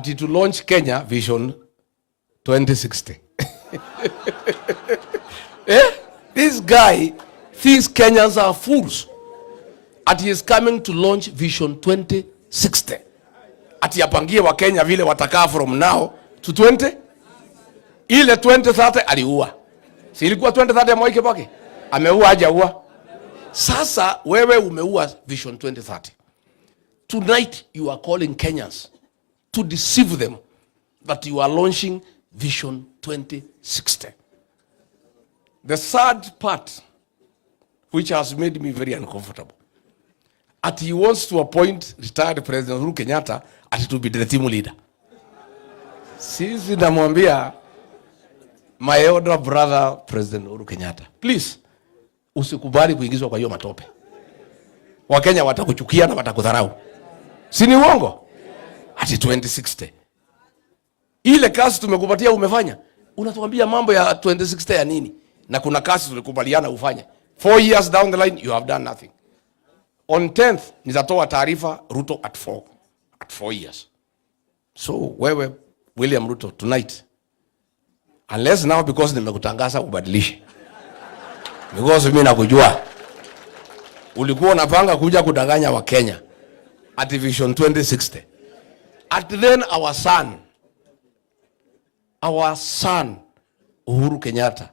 to launch Kenya Vision 2060. This guy thinks Kenyans are fools. He is coming to launch Vision 2060. Apangie wa Kenya vile watakaa from now to 20. Ile 2030 aliua. Si ilikuwa 2030 ya Mwai Kibaki? Ameua hajaua. Sasa wewe umeua Vision 2030. Tonight you are calling Kenyans to deceive them that you are launching Vision 2060. The sad part, which has made me very uncomfortable, he wants to appoint retired President Uhuru Kenyatta to be the team leader. Sisi namwambia, my elder brother President Uhuru Kenyatta, please, usikubali kuingizwa kwa hiyo matope. Wakenya watakuchukia na watakudharau. Si ni uongo? 2060. Ile kazi tumekupatia umefanya. Unatuambia mambo ya 2060 ya nini? Na kuna kazi tulikubaliana ufanye. 4 years down the line, you have done nothing. On 10th, nitatoa taarifa Ruto at 4 years. So, wewe, William Ruto, tonight, unless now because nimekutangaza ubadilishe. Because mimi nakujua. Ulikuwa unapanga kuja kudanganya wa Kenya at Vision 2060. Then our son Uhuru Kenyatta,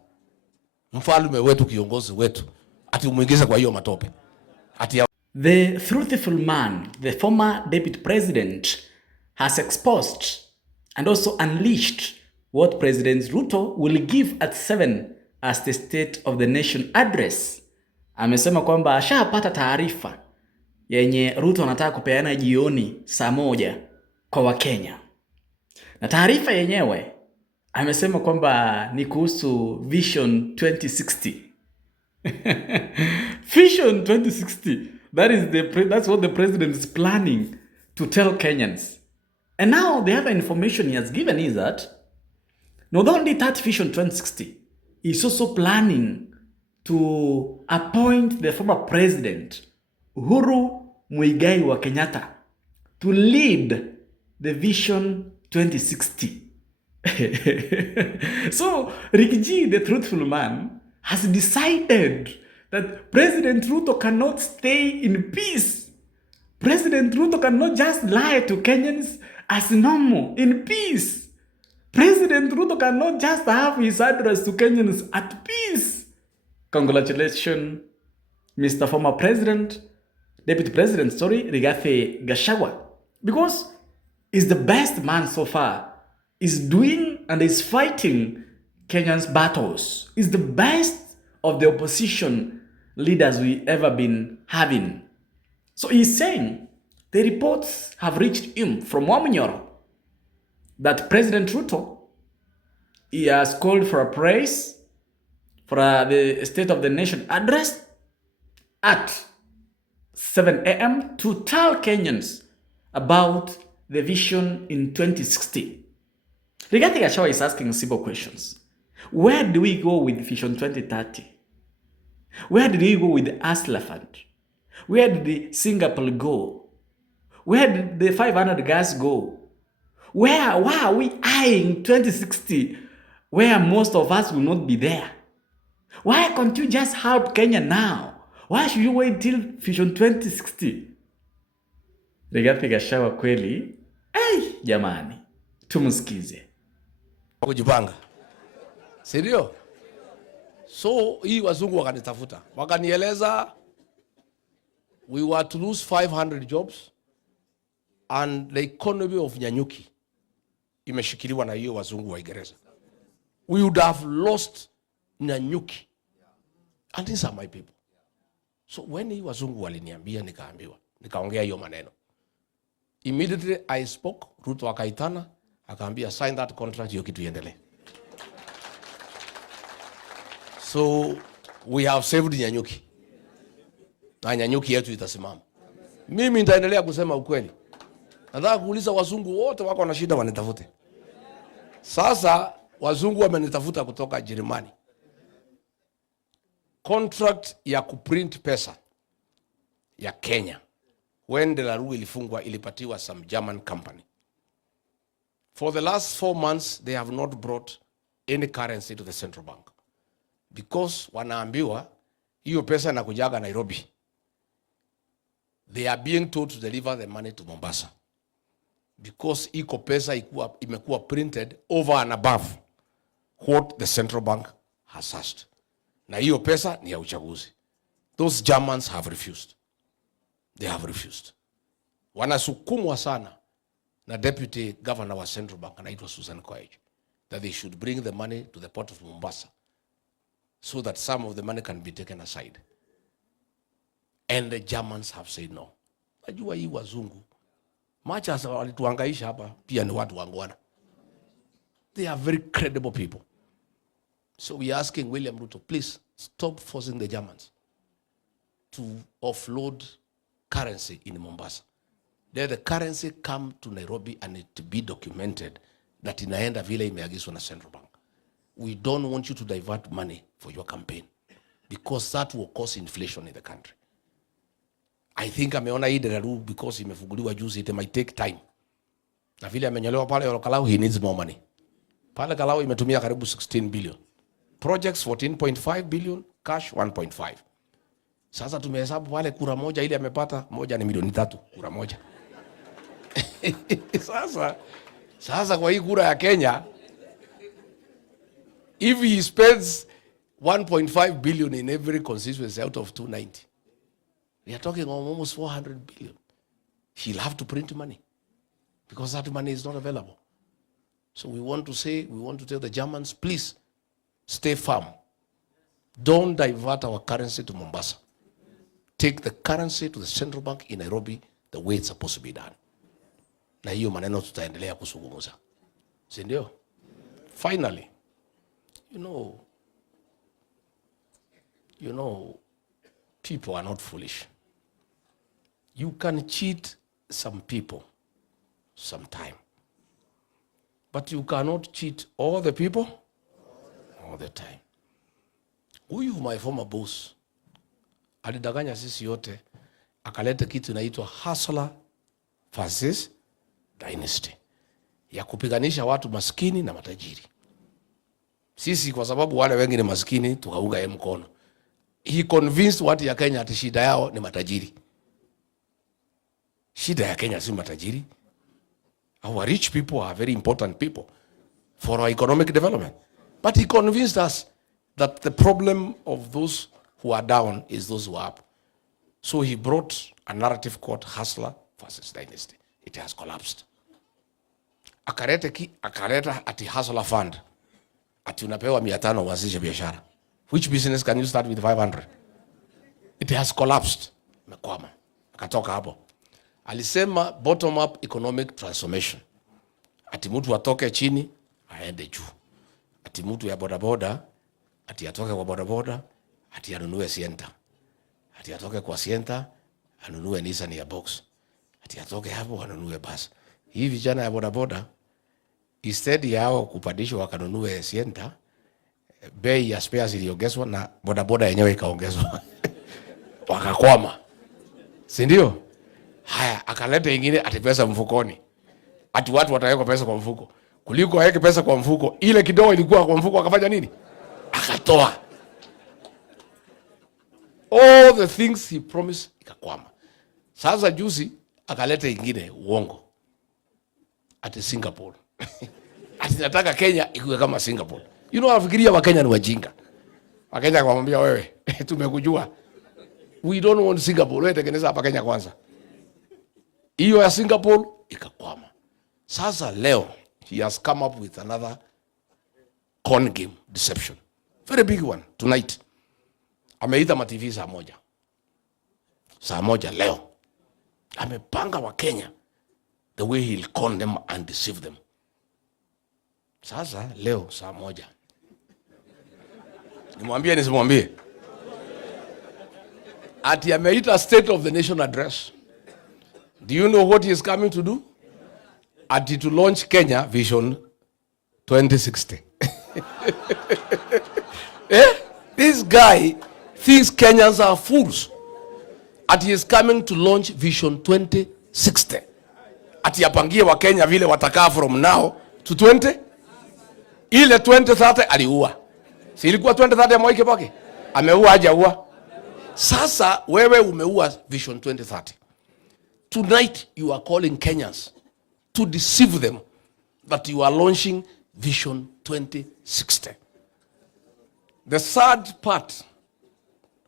mfalme wetu, kiongozi wetu, umuingize kwa hiyo matope. The truthful man, the former deputy president, has exposed and also unleashed what President Ruto will give at 7 as the State of the Nation address. Amesema kwamba ashapata taarifa yenye Ruto anataka kupeana jioni saa 1 kwa Wakenya. Na taarifa yenyewe amesema kwamba ni kuhusu Vision 2060. Vision 2060. That's what the president is planning to tell Kenyans. And now the other information he has given is that not only that Vision 2060, he's also planning to appoint the former president Uhuru Muigai wa Kenyatta to lead the Vision 2060. So Rigathi, the truthful man, has decided that President Ruto cannot stay in peace. President Ruto cannot just lie to Kenyans as normal, in peace. President Ruto cannot just have his address to Kenyans at peace. Congratulations, Mr. Former President, Deputy President, Rigathi Gachagua. Because he's the best man so far. He's doing and is fighting Kenyans' battles. He's the best of the opposition leaders we ever been having. So he's saying the reports have reached him from Wamunyoro that President Ruto, he has called for a praise for the State of the Nation address at 7 a.m. to tell Kenyans about the vision in 2060. Rigathi Gachagua is asking simple questions. Where do we go with Vision 2030? Where did we go with the Asla Fund? Where did the Singapore go? Where did the 500 gas go? Why are we eyeing 2060 where most of us will not be there? Why can't you just help Kenya now? Why should you wait till Vision 2060? Rigathi Gachagua kweli, jamani, tumusikize. Kujipanga. Serio? So, hii wazungu wakanitafuta. Wakanieleza, we were to lose 500 jobs and the economy of Nyanyuki imeshikiliwa na hiyo wazungu wa Uingereza. We would have lost Nyanyuki. And these are my people. So when hii wazungu waliniambia, nikaongea hiyo maneno. Immediately I spoke, Ruto akaitana, akaambia sign that contract, hiyo kitu iendelee. So we have saved Nyanyuki. Na Nyanyuki yetu itasimama. Mimi nitaendelea kusema ukweli. Nataka kuuliza wazungu wote wako na shida wanitafute. Sasa wazungu wamenitafuta kutoka Jerumani. Contract ya kuprint pesa ya Kenya when the Laru ilifungwa ilipatiwa some German company. For the last 4 months, they have not brought any currency to the central bank. Because wanaambiwa, hiyo pesa inakujaga Nairobi. They are being told to deliver the money to Mombasa. Because iko pesa imekuwa printed over and above what the central bank has asked. Na hiyo pesa ni ya uchaguzi. Those Germans have refused. They have refused. Wanasukumwa sana na deputy governor wa central bank anaitwa Susan Koech that they should bring the money to the port of Mombasa so that some of the money can be taken aside. And the Germans have said no. Najua hii wazungu macha walituhangaisha hapa pia ni watu wangwana. They are very credible people. So we are asking William Ruto, please stop forcing the Germans to offload currency in Mombasa. Let the currency come to Nairobi and it to be documented that inaenda vile imeagizwa na central bank. We don't want you to divert money for your campaign because that will cause inflation in the country. I think ameona hii deraru because imefunguliwa juzi, it might take time. Na vile amenyolewa pale Kalau, he needs more money. Pale Kalau imetumia karibu 16 billion. Projects 14.5 billion, cash 1.5. Sasa tumehesabu pale kura moja ile amepata moja ni milioni 3 kura moja. Sasa kwa hii kura ya Kenya, if he spends 1.5 billion in every constituency out of 290, we are talking almost 400 billion. He'll have to print money because that money is not available. So we want to tell the Germans, please stay firm. Don't divert our currency to Mombasa. Take the currency to the central bank in Nairobi the way it's supposed to be done. Na hiyo maneno tutaendelea kuzungumza. Si ndio? Finally, you know, people are not foolish. You can cheat some people sometime, but you cannot cheat all the people all the time. Huyu my former boss alidanganya sisi yote, akaleta kitu inaitwa hustler versus dynasty, ya kupiganisha watu maskini na matajiri. Sisi kwa sababu wale wengi ni maskini tukaunga yeye mkono. He convinced watu ya Kenya ati shida yao ni matajiri. Shida ya Kenya si matajiri. Our rich people are very important people for our economic development. But he convinced us that the problem of those who are down is those who are up. So he brought a narrative called hustler versus dynasty. It has collapsed. Akareta ati hustler fund. Ati unapewa 500 uanzishe biashara. Which business can you start with 500? It has collapsed. Mekwama. Akatoka hapo. Alisema bottom up economic transformation. Ati mtu atoke chini aende juu. Ati mtu ya bodaboda ati atoke kwa bodaboda ati anunue Sienta. Ati atoke kwa Sienta anunue Nissan ya box. Ati atoke hapo anunue bus. Hii vijana ya bodaboda instead yao kupandishwa wakanunue Sienta, bei ya spares iliongezwa na bodaboda yenyewe ikaongezwa. Wakakwama. Si ndio? Haya, akaleta ingine ati pesa mfukoni. Ati watu wataweka pesa kwa mfuko. Kuliko aweke pesa kwa mfuko, ile kidogo ilikuwa kwa mfuko akafanya nini? Akatoa. All the things he promised ikakwama. Sasa juzi akaleta ingine uongo. Ati Singapore. Ati nataka Kenya ikuwe kama Singapore. You know, afikiria Wakenya ni wajinga. Wakenya kumwambia wewe, tumekujua. We don't want Singapore. Wewe tengeneza hapa Kenya kwanza. Hiyo ya Singapore ikakwama. Sasa leo he has come up with another con game deception. Very big one tonight. Ameita ma-TV saa moja. Saa moja leo. Amepanga wa Kenya the way he'll con them and deceive them. Sasa leo saa moja. Nimwambie nisimwambie? Ati ameita State of the Nation address. Do you know what he is coming to do? Ati to launch Kenya Vision 2060. This guy thinks Kenyans are fools. Ati he is coming to launch Vision 2060. Ati apangie wa Kenya vile watakaa from now to 20. Ile 2030 aliua. Si ilikuwa 2030 ya Mwai Kibaki? Ameua hajaua? Sasa wewe umeua Vision 2030. Tonight you are calling Kenyans to deceive them that you are launching Vision 2060. The sad part,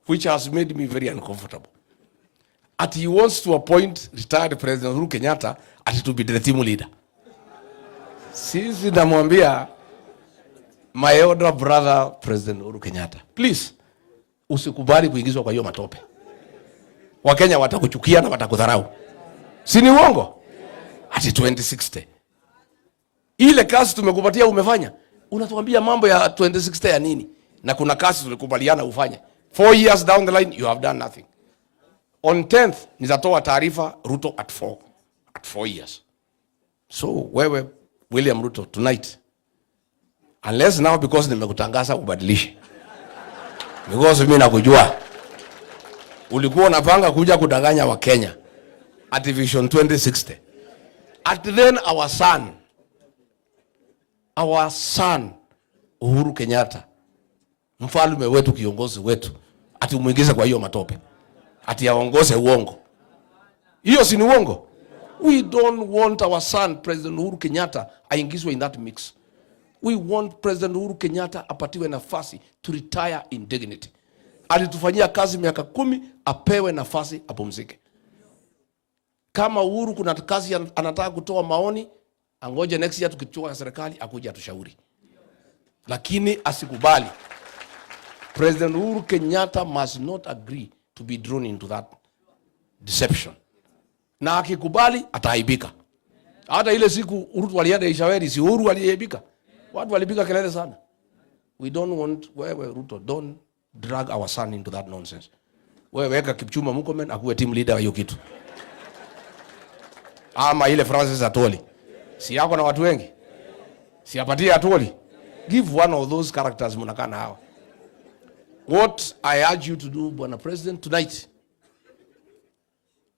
which has made me very uncomfortable, that he wants to appoint retired President Uhuru Kenyatta as to be the team leader. Sisi namwambia, my elder brother President Uhuru Kenyatta, please, usikubali kuingizwa kwa hiyo matope. Wakenya watakuchukia na watakudharau. Si ni uongo? Ati 2060. Ile kazi tumekupatia umefanya. Unatuambia mambo ya 2060 ya nini? Na kuna kazi tulikubaliana ufanye. 4 years down the line you have done nothing. On 10th nitatoa taarifa Ruto at 4 years. So wewe William Ruto tonight, unless now because nimekutangaza ubadilishe. Because mimi nakujua ulikuwa unapanga kuja kudanganya wa Kenya at Vision 2060. At then our son Uhuru Kenyatta, mfalme wetu, kiongozi wetu, ati umuingize kwa hiyo matope, ati aongoze uongo. Hiyo si ni uongo? We don't want our son President Uhuru Kenyatta aingizwe in that mix. We want President Uhuru Kenyatta apatiwe nafasi to retire in dignity. Alitufanyia kazi miaka 10, apewe nafasi apumzike. Kama Uhuru kuna kazi anataka kutoa maoni, angoje next year tukichukua serikali akuje atushauri. Lakini asikubali. President Uhuru Kenyatta must not agree to be drawn into that deception. Na akikubali ataaibika. Hata ile siku Ruto walienda Ishaweri, si Uhuru aliaibika. Watu walipiga kelele sana. We don't want, wewe Ruto, don't drag our son into that nonsense. Wewe weka Kipchumba Murkomen akuwe team leader wa hiyo kitu. Ama ile Francis Atoli. Si yako na watu wengi? Si apatie Atoli? Give one of those characters mnakaa na hao. What I urge you to do, Bwana President, tonight,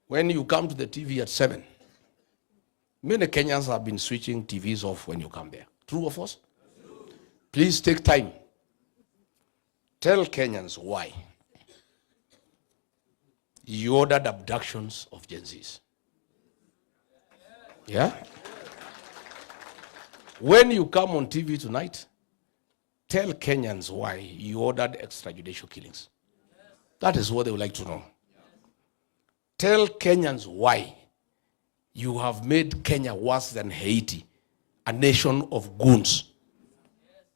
when you come to the TV at 7, many Kenyans have been switching TVs off when you come there. True or false? Please take time. Tell Kenyans why you ordered abductions of Gen Zs. Yeah? When you come on TV tonight, tell Kenyans why you ordered extrajudicial killings. That is what they would like to know. Tell Kenyans why you have made Kenya worse than Haiti, a nation of goons.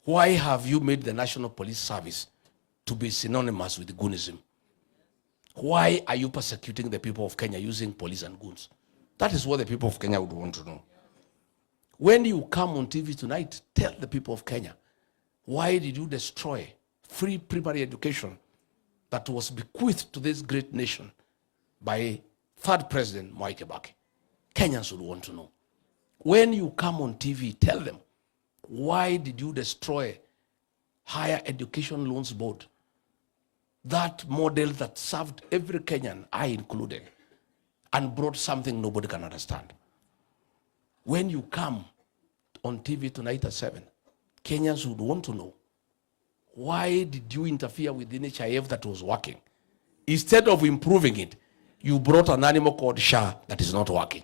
Why have you made the National Police Service to be synonymous with goonism? Why are you persecuting the people of Kenya using police and goons? That is what the people of Kenya would want to know. When you come on TV tonight, tell the people of Kenya, why did you destroy free primary education that was bequeathed to this great nation by third President Mwai Kibaki? Kenyans would want to know. When you come on TV, tell them, why did you destroy Higher Education Loans Board? That model that served every Kenyan, I included, and brought something nobody can understand. When you come on TV tonight at 7, Kenyans would want to know, why did you interfere with the NHIF that was working? Instead of improving it, you brought an animal called SHA that is not working.